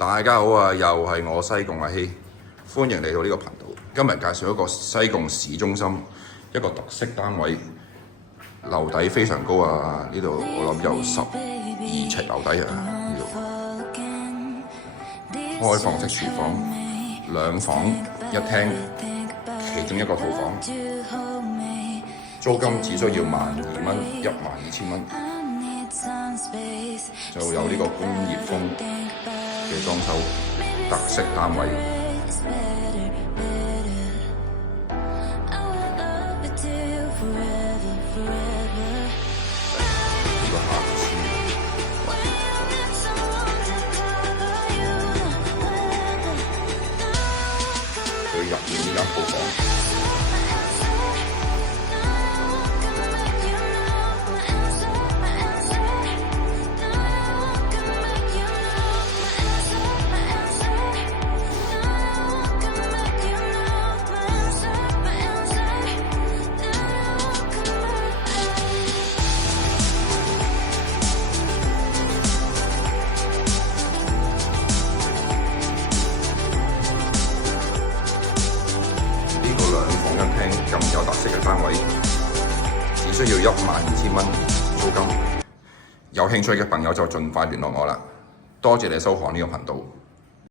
大家好啊，又係我西貢阿希，歡迎嚟到呢個頻道。今日介紹一個西貢市中心一個特色單位，樓底非常高啊！呢度我諗有12尺樓底啊！呢度開放式廚房，2房1廳，其中一個套房，租金只需要12,000蚊，12,200蚊，就有呢個工業風嘅裝修，特色單位。呢個客廳，佢入面呢間鋪房。咁有特色嘅單位，只需要12,000蚊租金。有興趣嘅朋友就盡快聯絡我啦。多謝你收看呢個頻道。